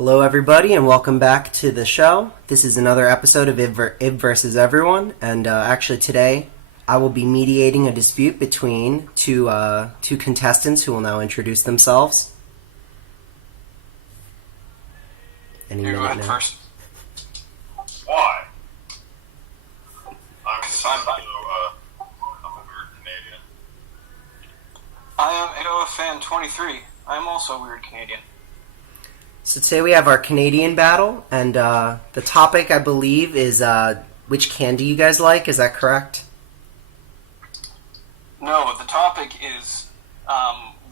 Hello, everybody, and welcome back to the show. This is another episode of Ib versus Everyone, and actually today I will be mediating a dispute between two contestants who will now introduce themselves. Any Here, go minute ahead now. first. Why? I'm a weird Canadian. I am Aoffan23. I am also a weird Canadian. So today we have our Canadian battle, and the topic, I believe, is which candy you guys like. Is that correct? No, the topic is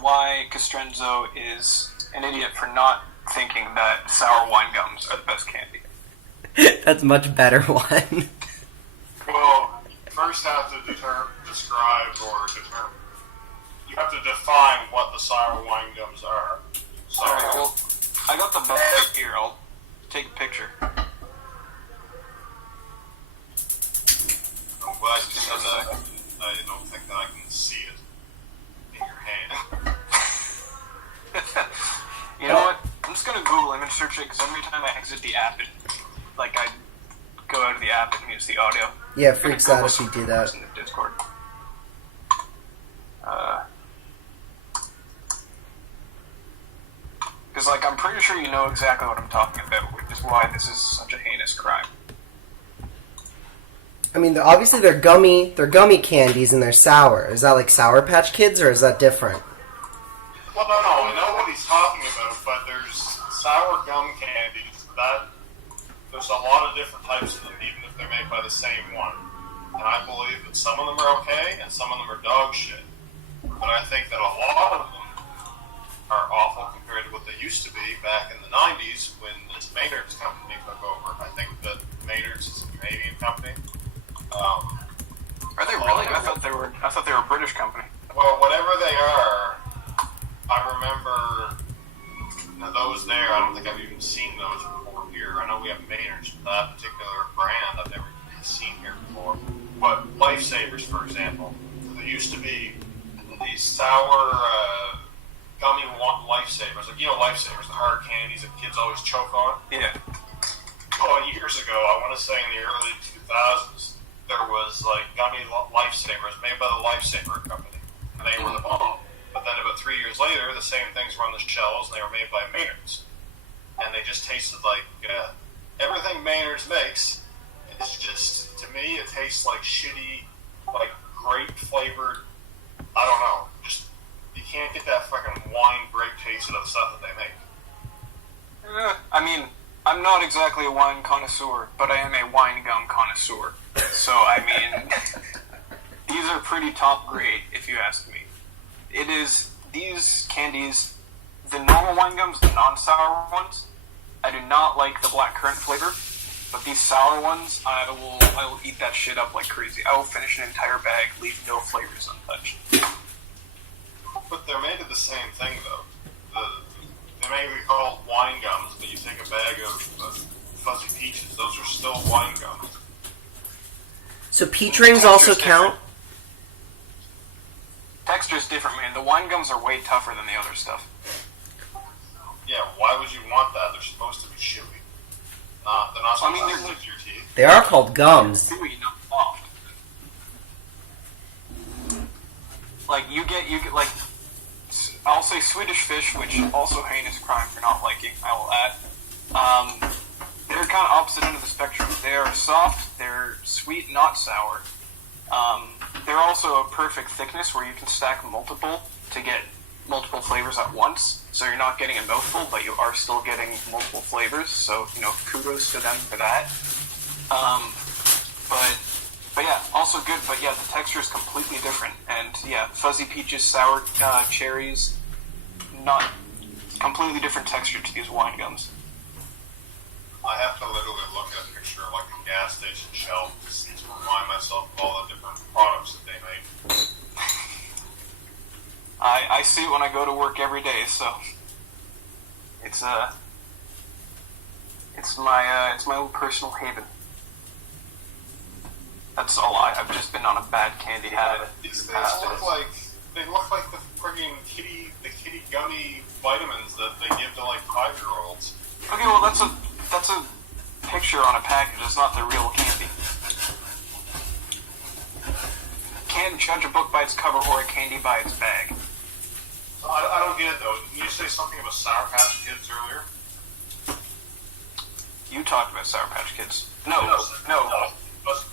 why Kastrenzo is an idiot for not thinking that sour wine gums are the best candy. That's a much better one. Well, you first have to you have to define what the sour wine gums are. So, Alright, well, I got the bag here. I'll take a picture. I'm glad you said that. I don't think that I can see it in your hand. You know what? I'm just gonna Google image search it because every time I exit the app, I go out of the app and use the audio. Yeah, it freaks out if you do that. In the Discord. Because, I'm pretty sure you know exactly what I'm talking about, which is why this is such a heinous crime. I mean, obviously they're gummy candies and they're sour. Is that like Sour Patch Kids, or is that different? Well, no, I know what he's talking about, but there's sour gum candies. There's a lot of different types of them, even if they're made by the same one. And I believe that some of them are okay, and some of them are dog shit. But I think that a lot of them are awful compared to what they used to be back in the 90s when this Maynard's company took over. I think that Maynard's is a Canadian company. Are they really? I thought they were a British company. Well, whatever they are, I remember those there. I don't think I've even seen those before here. I know we have Maynard's, but that particular brand I've never seen here before. But Lifesavers, for example, there used to be these sour gummy Lifesavers. Like, Lifesavers, the hard candies that kids always choke on. Yeah. Well, years ago, I want to say in the early 2000s, there was gummy Lifesavers made by the Lifesaver company, and they were the bomb. But then about 3 years later, the same things were on the shelves, and they were made by Maynard's, and they just tasted like everything Maynard's makes. It's just, to me, it tastes like shitty, grape flavored. I don't know. Just you can't get that fucking wine grape taste out of the stuff that they make. I mean, I'm not exactly a wine connoisseur, but I am a wine gum connoisseur. So, I mean, these are pretty top grade, if you ask me. It is, these candies, the normal wine gums, the non-sour ones, I do not like the blackcurrant flavor, but these sour ones, I will eat that shit up like crazy. I will finish an entire bag, leave no flavors untouched. But they're made of the same thing, though. They may be called wine gums, but you take a bag of fuzzy peaches, those are still wine gums. So peach rings also count? Texture's different, man. The wine gums are way tougher than the other stuff. Yeah, why would you want that? They're supposed to be chewy. They're not supposed to stick to your teeth. They are called gums. Chewy, not soft. You get I'll say Swedish Fish, which also heinous crime for not liking, I will add. They're kind of opposite end of the spectrum. They are soft, they're sweet, not sour. They're also a perfect thickness where you can stack multiple to get multiple flavors at once. So you're not getting a mouthful, but you are still getting multiple flavors. So, kudos to them for that. But yeah, also good, but yeah, the texture is completely different. And yeah, fuzzy peaches, sour cherries, not completely different texture to these wine gums. I have to literally look at a picture of a gas station shelf to remind myself of all the different products that they make. I see it when I go to work every day, so it's my little personal haven. That's all. I've just been on a bad candy habit. These things look like They look like the friggin' kitty gummy vitamins that they give to like 5-year-olds. Okay, well that's a picture on a package. It's not the real candy. Can't judge a book by its cover or a candy by its bag. I don't get it though. Did you say something about Sour Patch Kids earlier? You talked about Sour Patch Kids. No.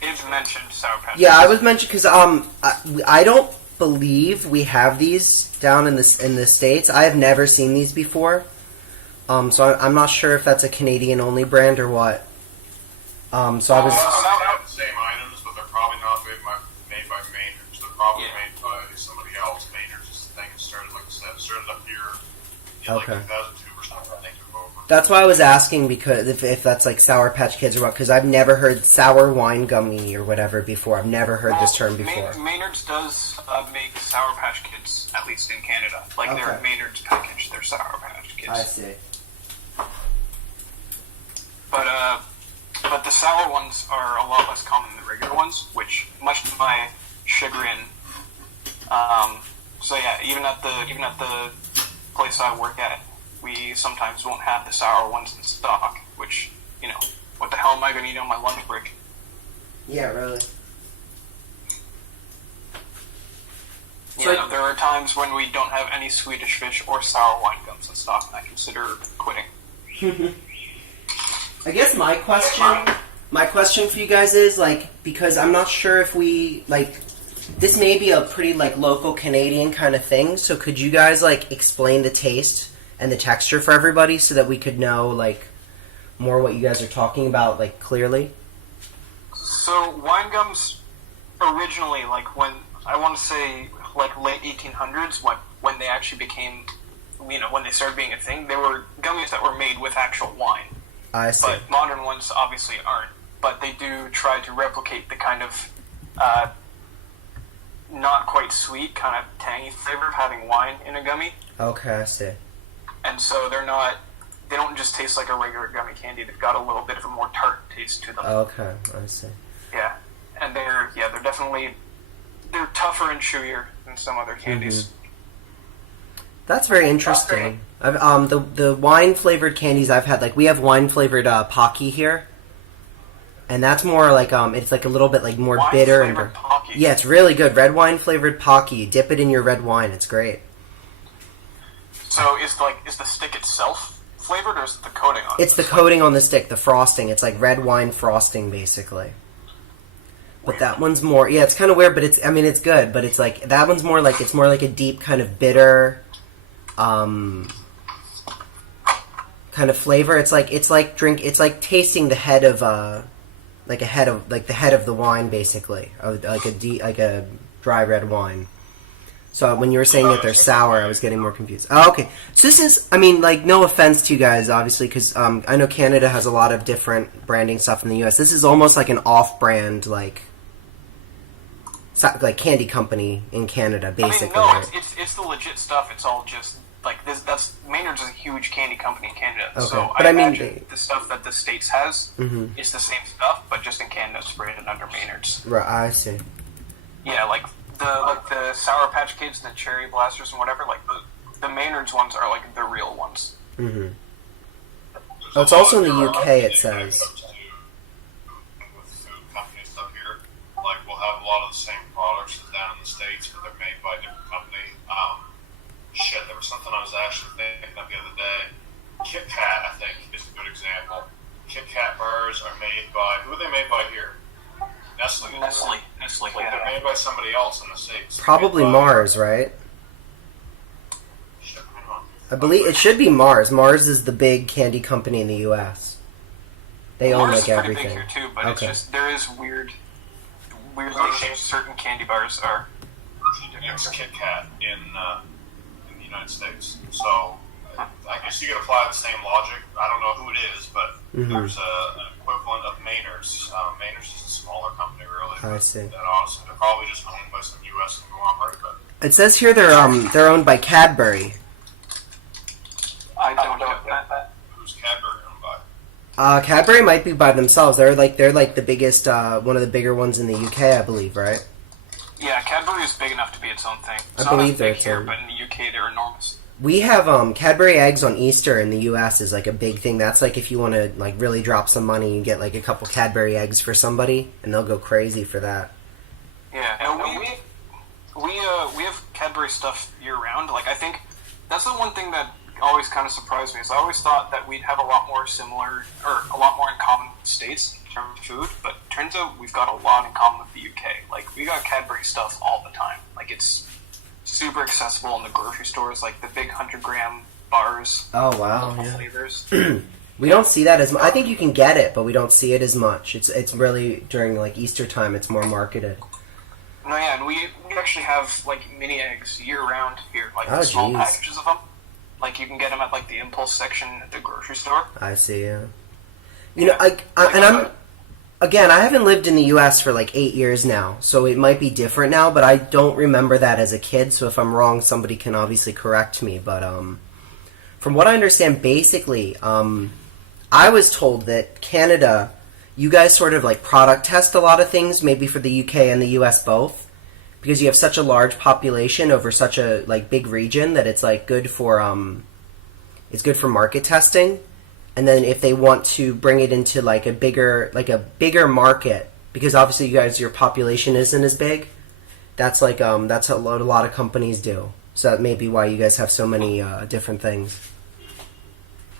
It mentioned Sour Patch Kids. Yeah, I was mentioned because I don't believe we have these down in the States. I have never seen these before. So I'm not sure if that's a Canadian only brand or what. So I was. They have the same items, but they're probably not made by Maynard's. They're probably made by somebody else. Maynard's is the thing that started, like I said, started up here in like 2002 or something. I think took over. That's why I was asking, because if that's like Sour Patch Kids or what, because I've never heard sour wine gummy or whatever before. I've never heard this term before. Maynard's does make Sour Patch Kids, at least in Canada. Like they're Maynard's package, they're Sour Patch Kids. I see. But the sour ones are a lot less common than the regular ones, which, much to my chagrin. So yeah, even at the place I work at, we sometimes won't have the sour ones in stock. Which, you know, what the hell am I going to eat on my lunch break? Yeah, really. There are times when we don't have any Swedish Fish or sour wine gums in stock, and I consider quitting. I guess my question for you guys is, like, because I'm not sure if we, like, this may be a pretty, like, local Canadian kind of thing, so could you guys, like, explain the taste and the texture for everybody so that we could know, like, more what you guys are talking about, like, clearly? So, wine gums originally, like, when, I want to say, like, late 1800s, when they actually became, you know, when they started being a thing, they were gummies that were made with actual wine. I see. But modern ones obviously aren't. But they do try to replicate the kind of not quite sweet, kind of tangy flavor of having wine in a gummy. Okay, I see. And so they don't just taste like a regular gummy candy. They've got a little bit of a more tart taste to them. Okay, I see. Yeah, and they're tougher and chewier than some other candies. Mm-hmm. That's very interesting. I've, the wine flavored candies I've had, like, we have wine flavored Pocky here, and that's more like it's like a little bit like more bitter and Pocky. Yeah, it's really good. Red wine flavored Pocky. Dip it in your red wine. It's great. So is the stick itself flavored, or is it the coating on it? It's the coating on the stick, the frosting. It's like red wine frosting, basically. But that one's more, yeah, it's kind of weird, but it's good, but it's like, that one's more like, it's more like a deep kind of bitter, kind of flavor. It's like tasting the head of, the head of the wine, basically, like a dry red wine. So when you were saying that they're sour, I was getting more confused. Oh, okay. So this is, no offense to you guys, obviously, because I know Canada has a lot of different branding stuff in the U.S. This is almost like an off-brand, like candy company in Canada, basically. Right? It's the legit stuff. It's all just like this. Maynard's is a huge candy company in Canada. Okay. So but I imagine the stuff that the States has Mm-hmm. is the same stuff, but just in Canada, it's branded under Maynard's. Right, I see. Yeah, like the Sour Patch Kids and the Cherry Blasters and whatever. Like the Maynard's ones are like the real ones. Mm-hmm. Oh, it's also in the UK. It says. With food companies up here, like we'll have a lot of the same products as down in the States, but they're made by a different company. There was something I was actually thinking of the other day. Kit Kat, I think, is a good example. Kit Kat bars are made by, who are they made by here? Nestle. Nestle. Like Yeah. they're made by somebody else in the States. Probably Mars, right? Shit, hang on. I believe it should be Mars. Mars is the big candy company in the U.S. They own Mars like is pretty everything. big here too, but it's Okay. just there is weirdly shaped certain candy bars are. It's Kit Kat in the United States. So I guess you could apply the same logic. I don't know who it is, but there's an equivalent of Maynard's. Maynard's is a smaller company, really. I see. That honestly, they're probably just owned by some U.S. conglomerate. But It says here they're owned by Cadbury. I don't get that. who's Cadbury owned by? Cadbury might be by themselves. They're like the biggest, one of the bigger ones in the UK, I believe, right? Yeah, Cadbury is big enough to be its own thing. It's I not believe as big they're here, too. but in the UK they're enormous. We have Cadbury eggs on Easter in the U.S. is like a big thing. That's like if you want to like really drop some money, you get like a couple Cadbury eggs for somebody, and they'll go crazy for that. Yeah, and we have Cadbury stuff year round. Like, I think that's the one thing that always kind of surprised me. Is I always thought that we'd have a lot more similar, or a lot more in common with the States in terms of food, but turns out we've got a lot in common with the UK. Like, we got Cadbury stuff all the time. Like, it's super accessible in the grocery stores, like the big 100-gram bars. Oh wow! Multiple Yeah. flavors. We don't see that as much. I think you can get it, but we don't see it as much. It's really during like Easter time. It's more marketed. No, yeah, and we actually have like mini eggs year round here, like Oh, the small geez. packages of them. Like, you can get them at like the impulse section at the grocery store. I see. Yeah. You know, I haven't lived in the U.S. for like 8 years now, so it might be different now. But I don't remember that as a kid. So if I'm wrong, somebody can obviously correct me. But from what I understand, basically, I was told that Canada, you guys sort of like product test a lot of things, maybe for the UK and the US both, because you have such a large population over such a like big region that it's like good for market testing. And then if they want to bring it into like a bigger market, because obviously your population isn't as big, that's like that's a lot of companies do. So that may be why you guys have so many different things.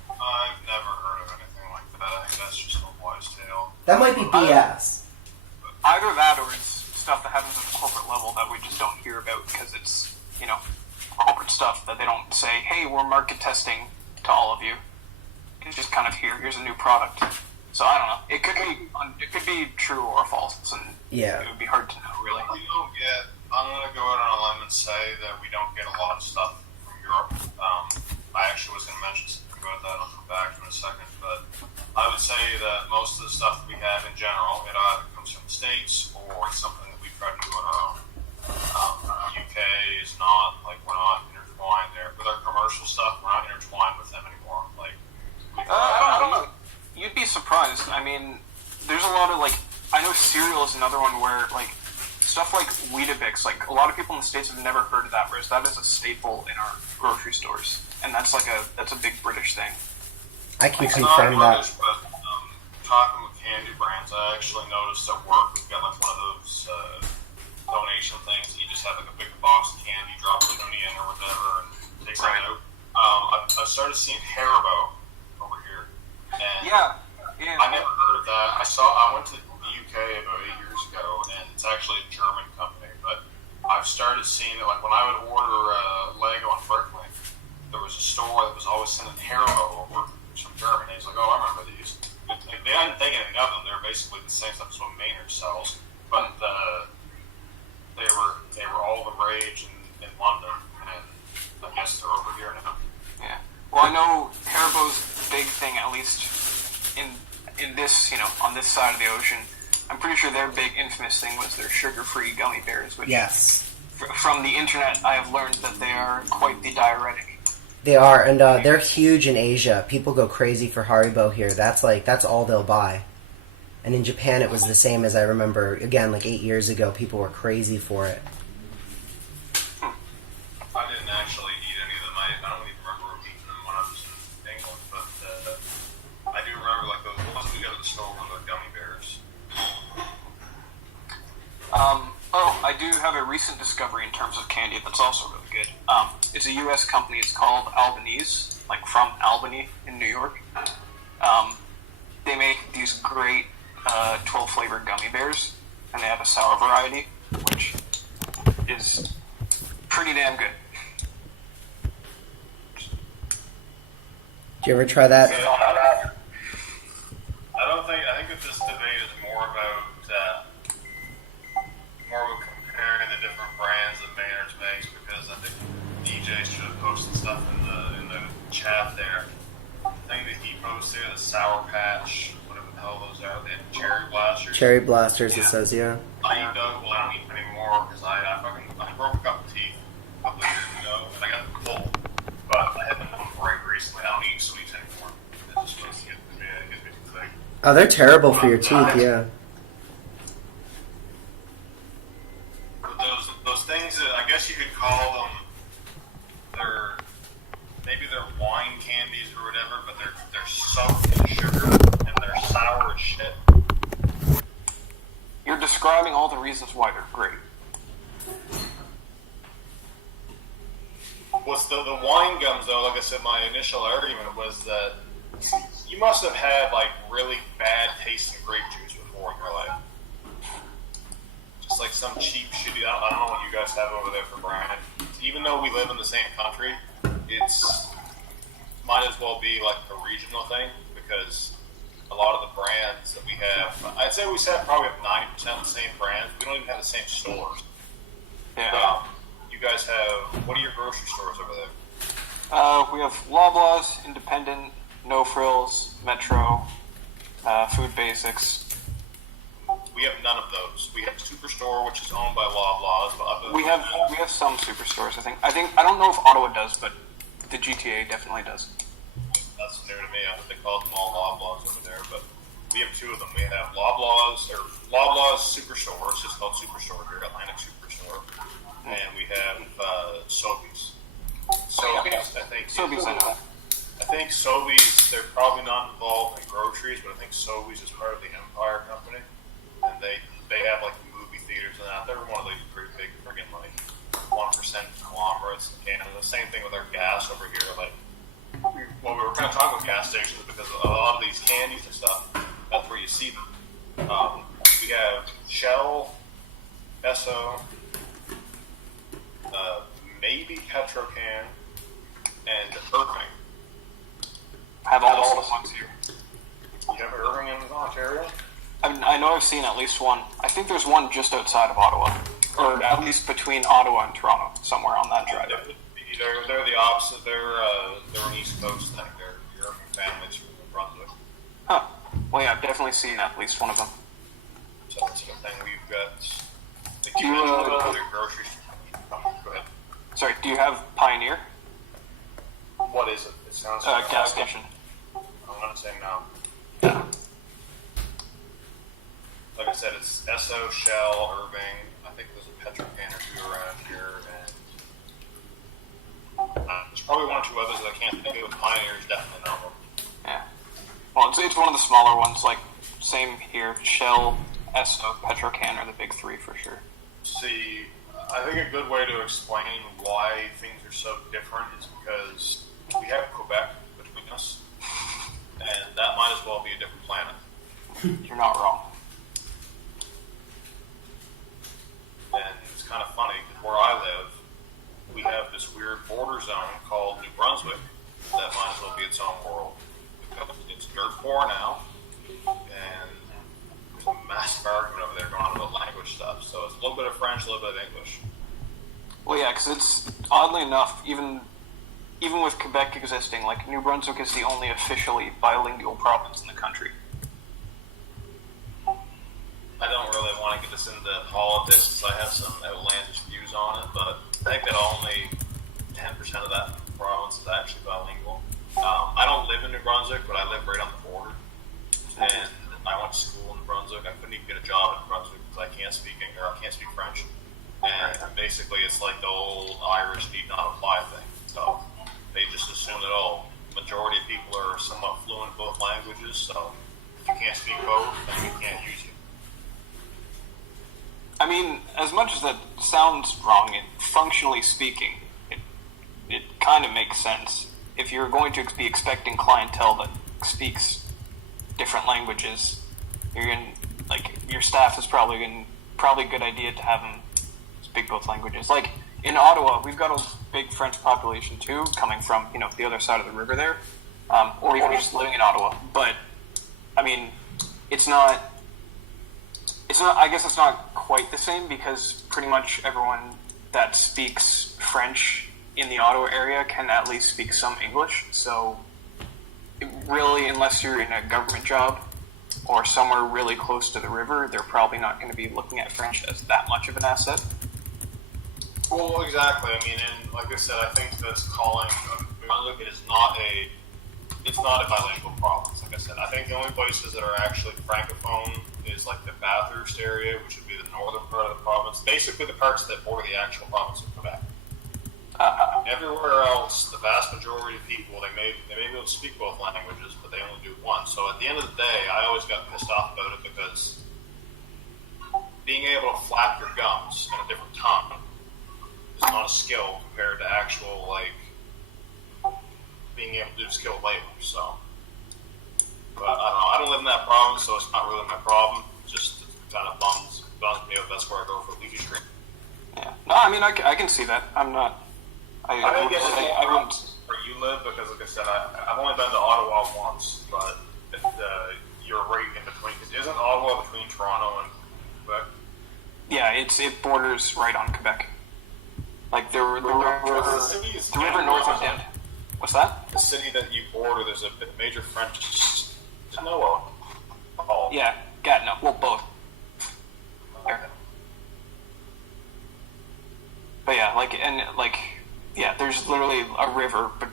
I've never heard of anything like that. I think that's just a wise tale. That might be BS. Either that or it's stuff that happens at the corporate level that we just don't hear about because it's, corporate stuff that they don't say, hey, we're market testing to all of you. It's just kind of here's a new product. So I don't know. It could be true or false, and Yeah. it would be hard to know, really. I'm going to go out on a limb and say that we don't get a lot of stuff from Europe. I actually was going to mention something about that. I'll come back to in a second. But I would say that most of the stuff we have in general, it either comes from the States or it's something that we try to do on our own. The UK is not, we're not intertwined there. With our commercial stuff, we're not intertwined with them anymore. I don't know. You'd be surprised. I mean, there's a lot of, I know cereal is another one where, stuff like Weetabix, a lot of people in the States have never heard of that, whereas that is a staple in our grocery stores. And that's a big British thing. I can It's confirm not that. British, but talking with candy brands, I actually noticed at work we've got one of those donation things. You just have a big box of candy, drop a toonie in or whatever, and take that out. I've started seeing Haribo over here, and Yeah. I never heard of that. I went to the UK about 8 years ago, and it's actually a German company. But I've started seeing it. When I would order Lego and Bricklink, there was a store that was always sending Haribo over from Germany. He's like, "Oh, I remember these." They hadn't taken any of them. They're basically the same stuff as what Maynard sells, but they were all the rage in London, and I guess they're over here now. Yeah. Well, I know Haribo's big thing, at least in this, on this side of the ocean. I'm pretty sure their big infamous thing was their sugar-free gummy bears, which Yes. From the internet I have learned that they are quite the diuretic. They are, and they're huge in Asia. People go crazy for Haribo here. That's all they'll buy. And in Japan, it was the same as I remember. Again, 8 years ago, people were crazy for it. I didn't actually eat any of them. I don't even remember eating them when I was in England, but I do remember those ones we got at the store were the gummy bears. I do have a recent discovery in terms of candy that's also really good. It's a U.S. company. It's called Albanese, from Albany in New York. They make these great 12-flavor gummy bears, and they have a sour variety, which is pretty damn good. Did you ever try that? I think that this debate is more about comparing the different brands that Maynard's makes, because I think DJ should have posted stuff in the chat there. The thing that he posted, the Sour Patch, whatever the hell those are, the Cherry Blasters. Cherry Blasters, it says, yeah. I eat those, well, I don't eat them anymore because I broke a couple teeth a couple of years ago, and I got them full. But I had them on break recently. I don't eat sweets anymore. It just gets me too thick. Oh, they're terrible for your teeth, yeah. But reasons why they're great. What's the wine gums though? Like I said, my initial argument was that you must have had like really bad tasting grape juice before in your life. Just like some cheap, shitty. I don't know what you guys have over there for brand. Even though we live in the same country, it's might as well be like a regional thing because a lot of the brands that we have, I'd say we probably have 90% of the same brands. We don't even have the same stores. Yeah. You guys have, what are your grocery stores over there? We have Loblaws, Independent, No Frills, Metro, Food Basics. We have none of those. We have Superstore, which is owned by Loblaws. But We have some superstores. I don't know if Ottawa does, but the GTA definitely does. That's new to me. I think they call them all Loblaws over there, but we have two of them. We have Loblaws Superstore. It's just called Superstore here, Atlantic Superstore, and we have Sobeys. Sobeys, I think. Sobeys, I know that. I think Sobeys, they're probably not involved in groceries, but I think Sobeys is part of the Empire Company, and they have like movie theaters and that. They're one of these pretty big friggin' like 1% conglomerates in Canada. The same thing with our gas over here. Like, we were kind of talking about gas stations because a lot of these candies and stuff, that's where you see them. We have Shell, Esso, maybe Petrocan, and Irving. Have all the ones here. You have Irving in Ontario? I know I've seen at least one. I think there's one just outside of Ottawa, or at least between Ottawa and Toronto, somewhere on that drive. They're the opposite. They're an East Coast thing. They're Irving families from New Brunswick. Huh. Well, yeah, I've definitely seen at least one of them. So that's the thing. We've got. Do you, other grocery store. Go ahead. Sorry, do you have Pioneer? What is it? It sounds Gas station. I'm gonna say no. Yeah. Like I said, it's Esso, Shell, Irving. I think there's a Petrocan or two around here, and there's probably one or two others that I can't think of. Pioneer's definitely not one. Yeah. Well, it's one of the smaller ones. Like same here. Shell, Esso, Petrocan are the big three for sure. See, I think a good way to explain why things are so different is because we have Quebec between us, and that might as well be a different planet. You're not wrong. And it's kind of funny because where I live, we have this weird border zone called New Brunswick that might as well be its own world. It's dirt poor now, and there's a massive argument over there going on about language stuff. So it's a little bit of French, a little bit of English. Well, yeah, because it's oddly enough, even with Quebec existing, like New Brunswick is the only officially bilingual province in the country. I don't really want to get this into politics because I have some outlandish views on it, but I think that only 10% of that province is actually bilingual. I don't live in New Brunswick, but I live right on the border, and I went to school in New Brunswick. I couldn't even get a job in New Brunswick because I can't speak French, and basically it's like the old Irish need not apply thing. So they just assume that majority of people are somewhat fluent in both languages. So if you can't speak both, then we can't use you. I mean, as much as that sounds wrong, functionally speaking, it kind of makes sense. If you're going to be expecting clientele that speaks different languages, your staff is probably a good idea to have them speak both languages. Like in Ottawa, we've got a big French population too, coming from the other side of the river there, or even just living in Ottawa. But I mean, it's not. I guess it's not quite the same because pretty much everyone that speaks French in the Ottawa area can at least speak some English. So really, unless you're in a government job or somewhere really close to the river, they're probably not going to be looking at French as that much of an asset. Well, exactly. I mean, and like I said, I think this calling New Brunswick is not a bilingual province. Like I said, I think the only places that are actually francophone is like the Bathurst area, which would be the northern part of the province. Basically, the parts that border the actual province of Quebec. Everywhere else, the vast majority of people, they may be able to speak both languages, but they only do one. So at the end of the day, I always got pissed off about it because being able to flap your gums in a different tongue is not a skill compared to actual, like, being able to do skilled labor, so. But I don't know, I don't live in that province, so it's not really my problem. Just kind of bums me out. That's where I go for leafy green. Yeah. No, I mean, I can see that. I'm not. I wouldn't. Where you live, because like I said, I've only been to Ottawa once, but you're right in between. Isn't Ottawa between Toronto and Quebec? Yeah, it borders right on Quebec. Like the river north of it. What's that? The city that you border, there's a major French. No. Oh. Yeah, Gatineau. Well, both. But yeah, there's literally a river, but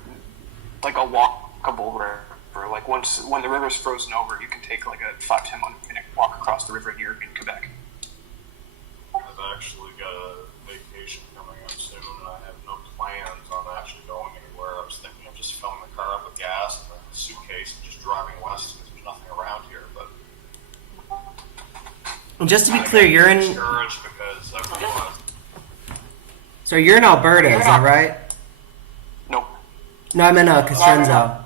like a walkable river. Like when the river's frozen over, you can take like a 5-10 minute walk across the river and you're in Quebec. I've actually got a vacation coming up soon, and I have no plans on actually going anywhere. I was thinking of just filling the car up with gas and a suitcase and just driving west because there's nothing around here. But Just to be clear, you're in. Discouraged because I realized. So you're in Alberta, is that right? Nope. No, I'm in Kastrenzo. No.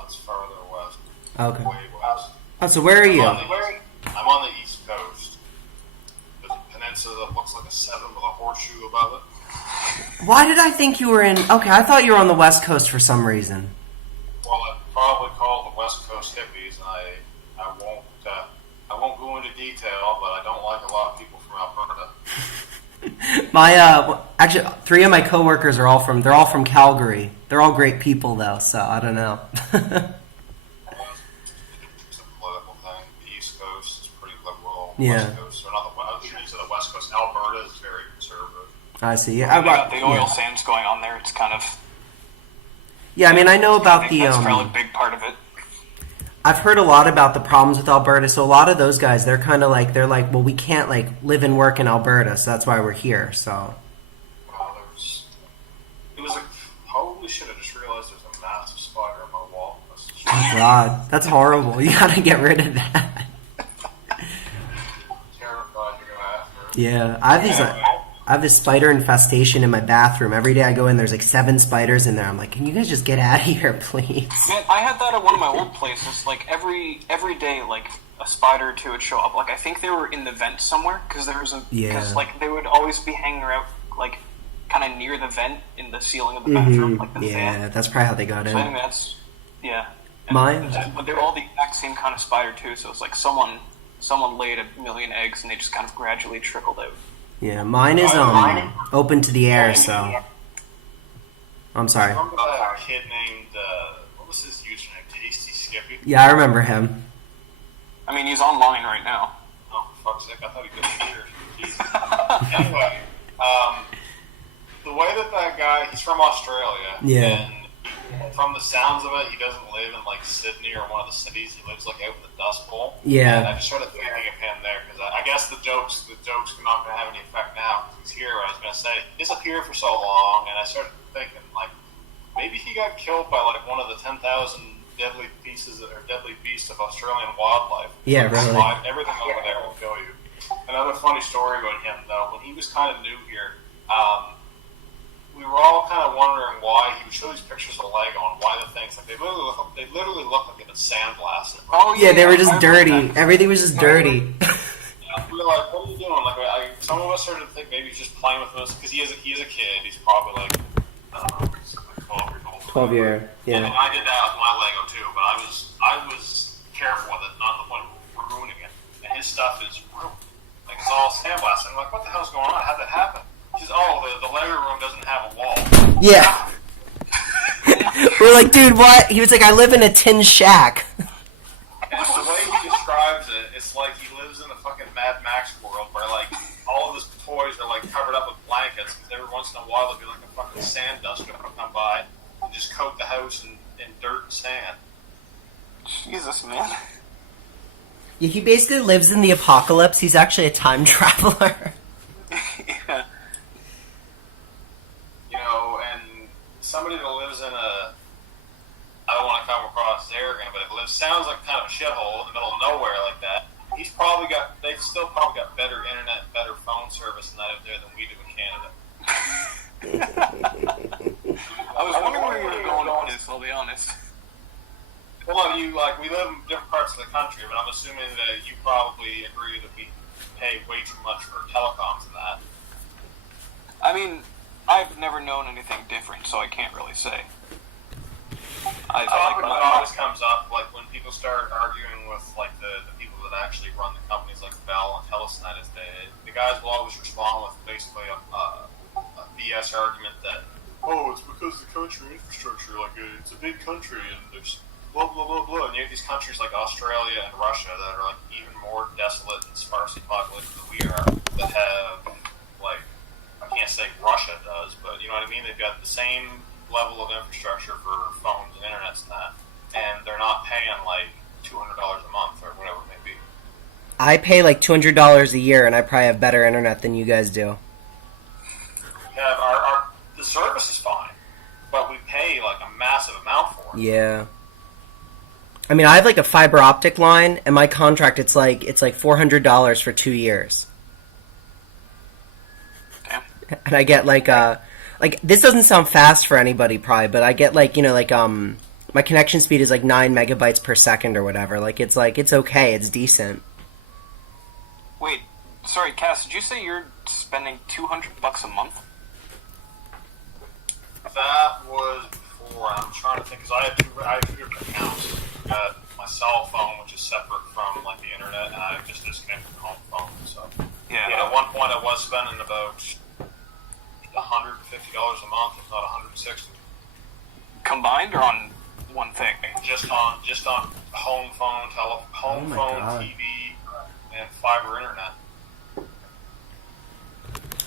That's farther west. Okay. Way west. Oh, so where are you? I'm on the east coast. There's a peninsula that looks like a 7 with a horseshoe above it. Why did I think you were in? Okay, I thought you were on the West Coast for some reason. Well, it's probably called the West Coast hippies, and I won't go into detail, but I don't like a lot of people from Alberta. Actually, 3 of my coworkers are all from Calgary. They're all great people though, so I don't know. It's a political thing. The East Coast is pretty liberal. Yeah. West Coast, or not the West Coast. Alberta is very conservative. I see. They got the oil sands going on there. It's kind of. Yeah, I mean, I know about That's probably a big part of it. I've heard a lot about the problems with Alberta. So a lot of those guys, they're like, well, we can't like live and work in Alberta, so that's why we're here. So. Wow, it was like, holy shit! I just realized there's a massive spider on my wall. Oh God, that's horrible. You gotta get rid of that. Terrified to go after. Yeah, I have this spider infestation in my bathroom. Every day I go in, there's like 7 spiders in there. I'm like, can you guys just get out of here, please? Man, I had that at one of my old places. Like every day, like a spider or two would show up. Like I think they were in the vent somewhere because because like they would always be hanging out like kind of near the vent in the ceiling of the bathroom, like the fan. That's probably how they got in. So I think that's And Mine? But they're all the exact same kind of spider too. So it's like someone laid 1,000,000 eggs and they just kind of gradually trickled out. Yeah, mine is open to the air, so. I'm sorry. I remember that kid named, what was his username? Tasty Skippy? Yeah, I remember him. I mean, he's online right now. Oh, for fuck's sake, I thought he could hear. Jesus. Anyway, the way that guy, he's from Australia. Yeah. And from the sounds of it, he doesn't live in like Sydney or one of the cities. He lives like out in the Dust Bowl. Yeah. And I just started thinking of him there because I guess the jokes are not going to have any effect now because he's here. I was going to say he's up here for so long, and I started thinking like maybe he got killed by like one of the 10,000 deadly beasts of Australian wildlife. Yeah, like, really. Everything over there will kill you. Another funny story about him though, when he was kind of new here. We were all kind of wondering why he would show these pictures of Lego and why the things like they literally look like it was sandblasted. Oh yeah, they were just dirty. Everything was just dirty. Yeah, we were like, "What are you doing?" Like, some of us started to think maybe he's just playing with us because he is a kid. He's probably like, I don't know, he's like 12 years old. 12 year, yeah. And I did that with my Lego too, but I was careful with it, not the one ruining it. And his stuff is ruined. Like it's all sandblasted. I'm like, what the hell's going on? How'd that happen? He says, the Lego room doesn't have a wall. Yeah. We're like, dude, what? He was like, I live in a tin shack. And the way he describes it, it's like he lives in a fucking Mad Max world where, like, all of his toys are, like, covered up with blankets because every once in a while there'll be, like, a fucking sand duster that'll come by and just coat the house in dirt and sand. Jesus, man. Yeah, he basically lives in the apocalypse. He's actually a time traveler. Yeah. You know, and somebody that lives in a, I don't want to come across as arrogant, but it sounds like kind of a shithole in the middle of nowhere like that. They they've still probably got better internet, better phone service than that out there than we do in Canada. I was wondering where you were going on this, I'll be honest. Well, we live in different parts of the country, but I'm assuming that you probably agree that we pay way too much for telecoms and that. I mean, I've never known anything different, so I can't really say. It always comes up, like, when people start arguing with, like, the people that actually run the companies like Bell and Telesnet, is the guys will always respond with basically a BS argument that, oh, it's because the country infrastructure, like, it's a big country and there's blah, blah, blah, blah. And you have these countries like Australia and Russia that are, like, even more desolate and sparsely populated than we are, that have, like, I can't say Russia does, but you know what I mean? They've got the same level of infrastructure for phones and internets and that, and they're not paying, like, $200 a month or whatever it may be. I pay like $200 a year, and I probably have better internet than you guys do. Yeah, the service is fine, but we pay, like, a massive amount for it. Yeah. I mean, I have like a fiber optic line, and my contract it's like $400 for 2 years. Damn. And I get like this doesn't sound fast for anybody probably, but I get like, you know, like my connection speed is like 9 megabytes per second or whatever. Like it's okay, it's decent. Wait, sorry, Cass, did you say you're spending $200 a month? That was before. I'm trying to think, because I have two different accounts. I've got my cell phone, which is separate from, like, the internet, and I just disconnected the home phone. So Yeah. at one point I was spending about $150 a month, if not $160. Combined or on one thing? Just on home phone, Oh my God. TV, and fiber internet.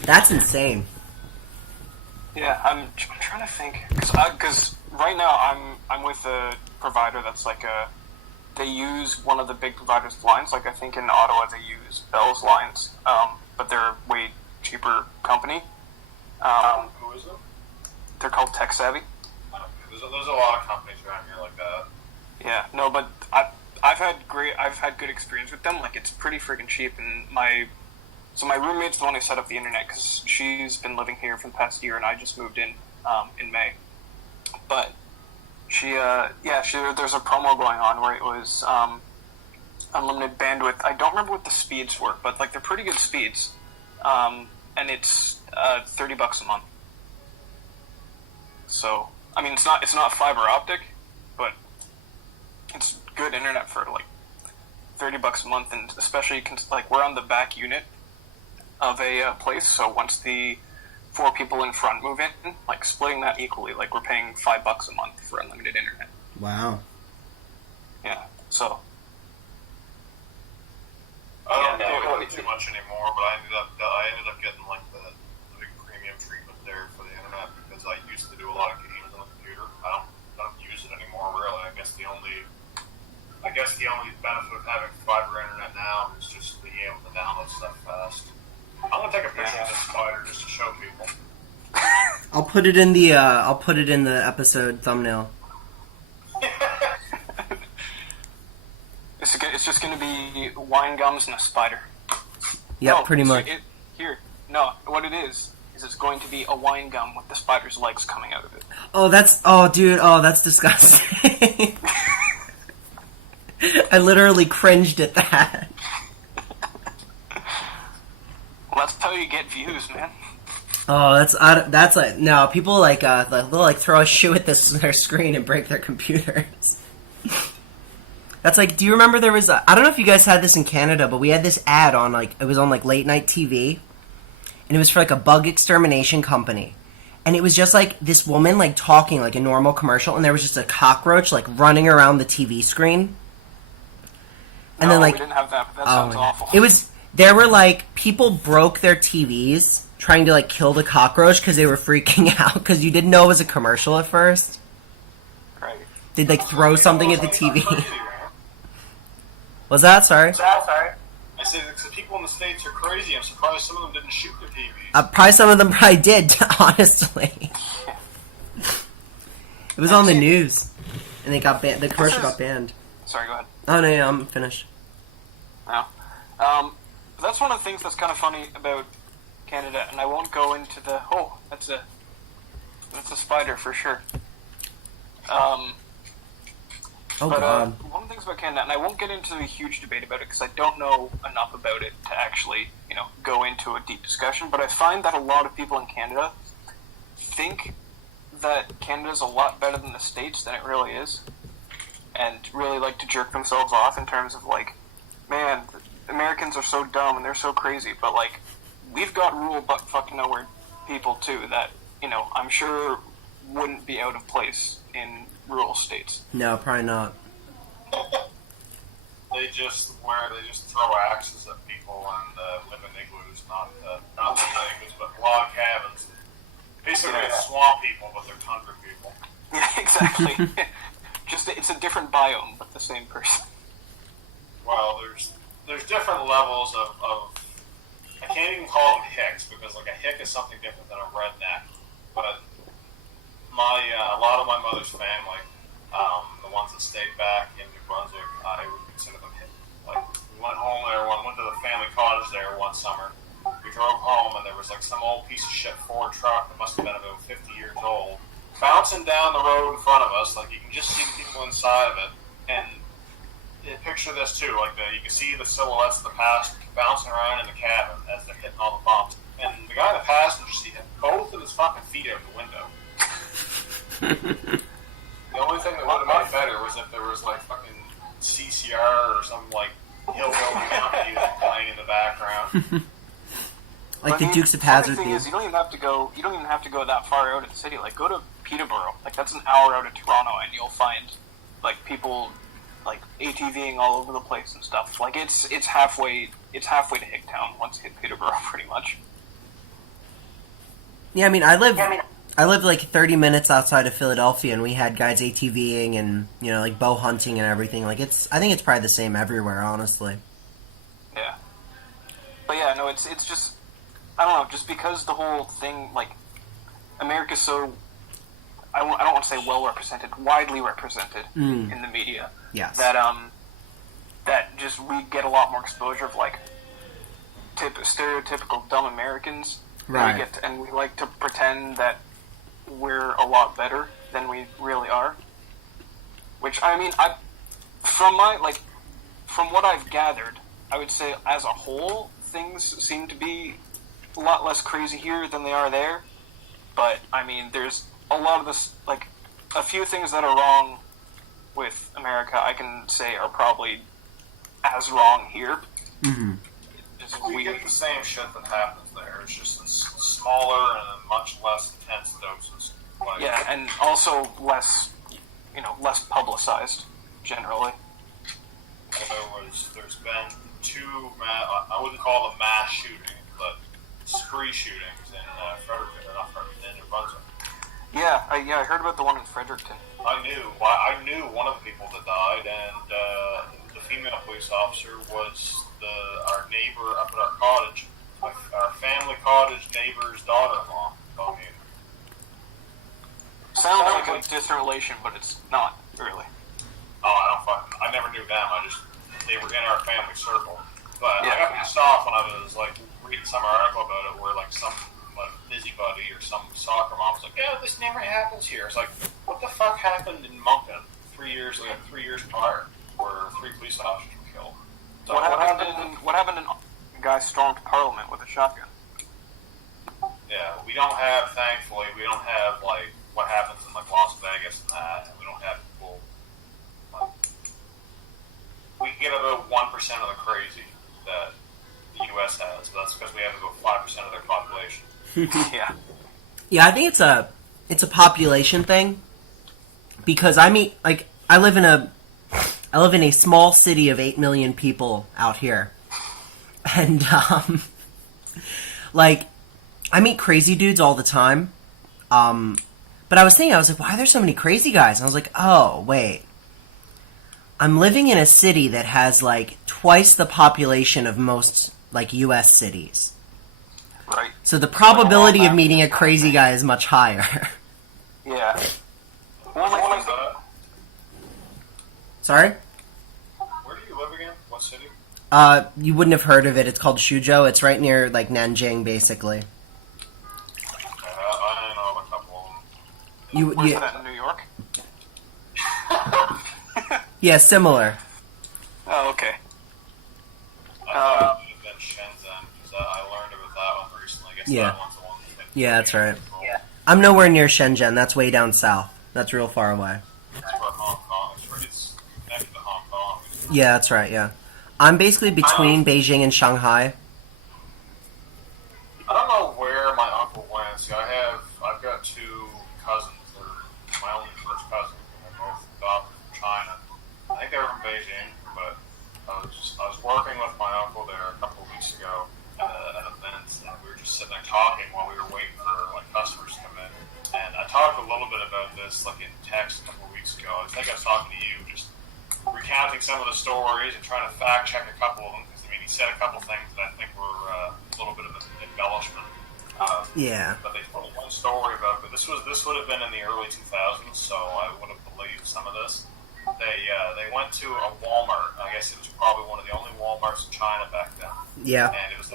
That's insane. Yeah, I'm trying to think, because right now I'm with a provider that's like they use one of the big providers' lines. Like I think in Ottawa they use Bell's lines, but they're a way cheaper company. Who is it? They're called Tech Savvy. There's a lot of companies around here like that. Yeah, no, but I've had good experience with them. Like it's pretty freaking cheap, and my roommate's the one who set up the internet because she's been living here for the past year, and I just moved in May. But there's a promo going on where it was unlimited bandwidth. I don't remember what the speeds were, but like they're pretty good speeds, and it's $30 a month. So I mean, it's not fiber optic, but it's good internet for like $30 a month, and especially like we're on the back unit of a place, so once the 4 people in front move in, like splitting that equally, like we're paying $5 a month for unlimited internet. Wow. Yeah, so I don't know too much anymore, but I ended up getting like the big premium treatment there for the internet because I used to do a lot of games on the computer. I don't use it anymore really. I guess the only benefit of having fiber internet now is just being able to download stuff fast. I'm gonna take a picture of this spider just to show people. I'll put it in the episode thumbnail. it's just going to be wine gums and a spider. Yep, No, pretty much. What it is it's going to be a wine gum with the spider's legs coming out of it. That's disgusting. I literally cringed at that. Well, that's how you get views, man. Oh, that's like no. People like they'll like throw a shoe at their screen and break their computers. That's like, do you remember there was I don't know if you guys had this in Canada, but we had this ad on it was on like late night TV, and it was for like a bug extermination company, and it was just like this woman like talking like a normal commercial, and there was just a cockroach like running around the TV screen, and then like we didn't have that. But that sounds awful. There were, like, people broke their TVs trying to, like, kill the cockroach because they were freaking out because you didn't know it was a commercial at first. Right. They'd, like, throw something at the TV. Was that? Sorry? I said, the people in the States are crazy. I'm surprised some of them didn't shoot their TVs. Probably some of them probably did, honestly. It was on the news. And they got banned. The commercial got banned. Sorry, go ahead. Oh, no, yeah, I'm finished. No. That's one of the things that's kind of funny about Canada, and I won't go into the that's a spider for sure. God. One of the things about Canada, and I won't get into a huge debate about it because I don't know enough about it to actually, go into a deep discussion, but I find that a lot of people in Canada think that Canada's a lot better than the States than it really is, and really like to jerk themselves off in terms of like, man, Americans are so dumb and they're so crazy, but like, we've got rural butt fucking nowhere people too that, I'm sure wouldn't be out of place in rural states. No, probably not. They just throw axes at people and live in igloos, not igloos, but log cabins. Basically, it's swamp people, but they're tundra people. Yeah, exactly. It's a different biome, but the same person. Well, there's different levels of I can't even call them hicks because like a hick is something different than a redneck. But a lot of my mother's family, the ones that stayed back in New Brunswick, I would consider them hick. Like we went home there, went to the family cottage there one summer. We drove home and there was like some old piece of shit Ford truck that must have been about 50 years old, bouncing down the road in front of us. Like you can just see the people inside of it, and picture this too. Like you can see the silhouettes of the past bouncing around in the cabin as they're hitting all the bumps. And the guy in the passenger seat had both of his fucking feet out the window. The only thing that would have made it better was if there was like fucking CCR or some like hillbilly mountain music playing in the background. Like the Dukes of Hazzard thing theme. is, you don't even have to go that far out of the city. Like go to Peterborough. Like that's an hour out of Toronto, and you'll find like people like ATVing all over the place and stuff. Like it's halfway to Hicktown once you hit Peterborough, pretty much. Yeah, I mean, I lived like 30 minutes outside of Philadelphia, and we had guys ATVing and like bow hunting and everything. Like I think it's probably the same everywhere, honestly. Yeah, but yeah, no, it's just I don't know, just because the whole thing like America's so I don't want to say well represented, widely represented in the media. Yes. That just we get a lot more exposure of like stereotypical dumb Americans. Right. And we like to pretend that we're a lot better than we really are. Which I mean, from what I've gathered, I would say as a whole things seem to be a lot less crazy here than they are there. But I mean, there's a lot of this, like a few things that are wrong with America, I can say are probably as wrong here. Mm-hmm. We get the same shit that happens there. It's just in smaller and in much less intense doses. Yeah, and also less publicized generally. There's been two, I wouldn't call them mass shootings, but spree shootings in in New Brunswick. Yeah, I heard about the one in Fredericton. I knew one of the people that died, and the female police officer was our neighbor up at our cottage, our family cottage neighbor's daughter-in-law. Sounds like a distant relation, but it's not really. Oh, I never knew them. They were in our family circle. But yeah. I got pissed off when I was like reading some article about it, where like some busybody or some soccer mom was like, "Yeah, this never happens here." It's like, what the fuck happened in Moncton 3 years prior, where 3 police officers were killed? So what happened in a guy stormed Parliament with a shotgun? Yeah, thankfully, we don't have like what happens in like Las Vegas and that, and we don't have people. We get about 1% of the crazy that the U.S. has. That's because we have about 5% of their population. Yeah. Yeah, I think it's a population thing, because I mean, like I live in a small city of 8 million people out here, and like I meet crazy dudes all the time. But I was like, why are there so many crazy guys? And I was like, oh wait, I'm living in a city that has like twice the population of most like U.S. cities. Right. So the probability of meeting a crazy guy is much higher. Yeah. Sorry? Where do you live again? What city? You wouldn't have heard of it. It's called Suzhou. It's right near like Nanjing, basically. I know of a couple of them. Where's that, in New York? Yeah, similar. Oh, okay. I thought it would have been Shenzhen, because I learned about that one recently. I guess Yeah. that one's the one that's been Yeah, that's right. Yeah. I'm nowhere near Shenzhen. That's way down south. That's real far away. That's where Hong Kong is, right? It's connected to Hong Kong. Yeah, that's right, yeah. I'm basically between Beijing and Shanghai. I don't know where my uncle went. See, I've got two cousins. They're my only first cousins. They're both adopted from China. I think they were from Beijing, but I was working with my uncle there a couple of weeks ago at an event, and we were just sitting there talking while we were waiting for like customers to come in. And I talked a little bit about this like in text a couple of weeks ago. I think I was talking to you, just recounting some of the stories and trying to fact check a couple of them, because I mean he said a couple things that I think were a little bit of an embellishment. Yeah. But they told one story about, but this would have been in the early 2000s, so I would have believed some of this. They went to a Walmart. I guess it was probably one of the only Walmarts in China back then. Yeah. And it was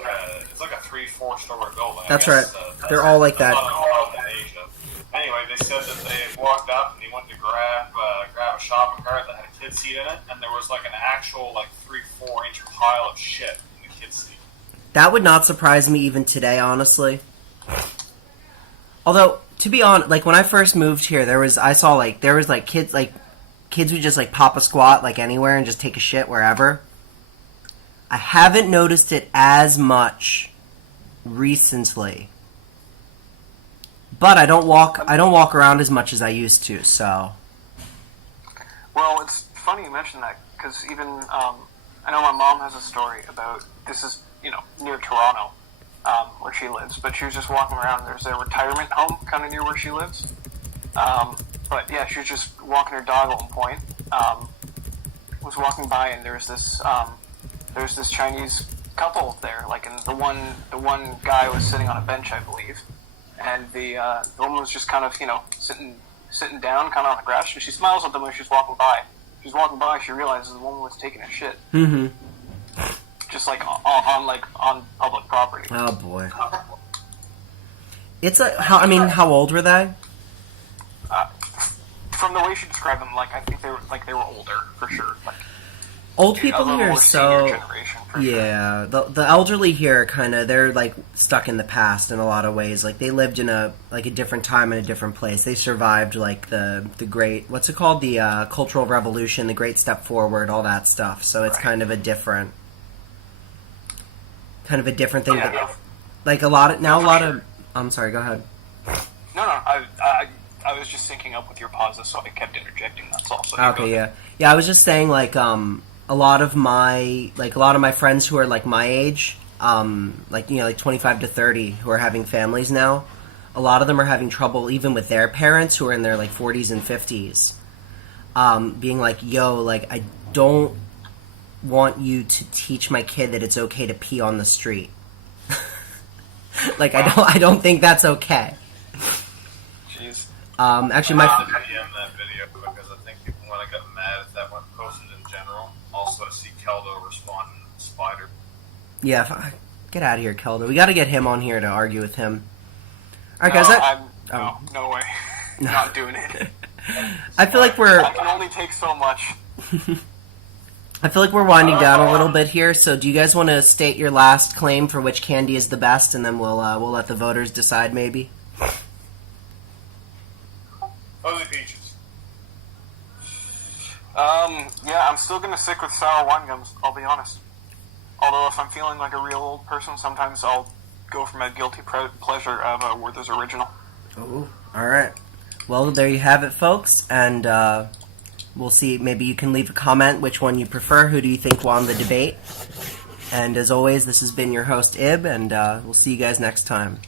like a 3-4 story building. That's I guess, right. They're all like that. In Asia. Anyway, they said that they walked up and he went to grab a shopping cart that had a kid seat in it, and there was like an actual like 3-4 inch pile of shit in the kid's seat. That would not surprise me even today, honestly. Although, to be honest, like when I first moved here, there was kids would just like pop a squat like anywhere and just take a shit wherever. I haven't noticed it as much recently. But I don't walk around as much as I used to, so. Well, it's funny you mention that, because even, I know my mom has a story about, this is, near Toronto, where she lives, but she was just walking around, there's a retirement home kind of near where she lives. But yeah, she was just walking her dog at one point, was walking by, and there's this Chinese couple there, like, and the one guy was sitting on a bench, I believe, and the woman was just kind of, sitting down, kind of on the grass, and she smiles at them as she's walking by. She's walking by, she realizes the woman was taking a shit. Mm-hmm. Just like on public property. Oh boy. How old were they? From the way she described them, like I think they were older for sure. Like, Old people here are so yeah. Sure. The elderly here they're like stuck in the past in a lot of ways. Like they lived in a different time in a different place. They survived like the great, what's it called, the Cultural Revolution, the Great Step Forward, all that stuff. So it's kind of a different thing. Yeah. Like a lot of. I'm sorry. Go ahead. No. I was just syncing up with your pauses, so I kept interjecting. That's all. So Okay. Yeah. I was just saying like a lot of my friends who are like my age, like 25 to 30, who are having families now, a lot of them are having trouble even with their parents who are in their like 40s and 50s, being like, yo, like I don't want you to teach my kid that it's okay to pee on the street. Like I don't think that's okay. Jeez. Actually, I DM that video because I think people might have gotten mad if that one posted in general. Also, I see Keldo responding to Spider. Yeah, get out of here, Keldo. We got to get him on here to argue with him. All right, guys. No way. Not doing it. I feel like I can only take so much. I feel like we're winding down a little bit here. So, do you guys want to state your last claim for which candy is the best, and then we'll let the voters decide, maybe? Fuzzy Peaches. Yeah, I'm still gonna stick with sour wine gums. I'll be honest. Although, if I'm feeling like a real old person, sometimes I'll go for my guilty pleasure of Werther's Original. Oh, all right. Well, there you have it, folks, and we'll see. Maybe you can leave a comment which one you prefer. Who do you think won the debate? And as always, this has been your host, Ib, and we'll see you guys next time.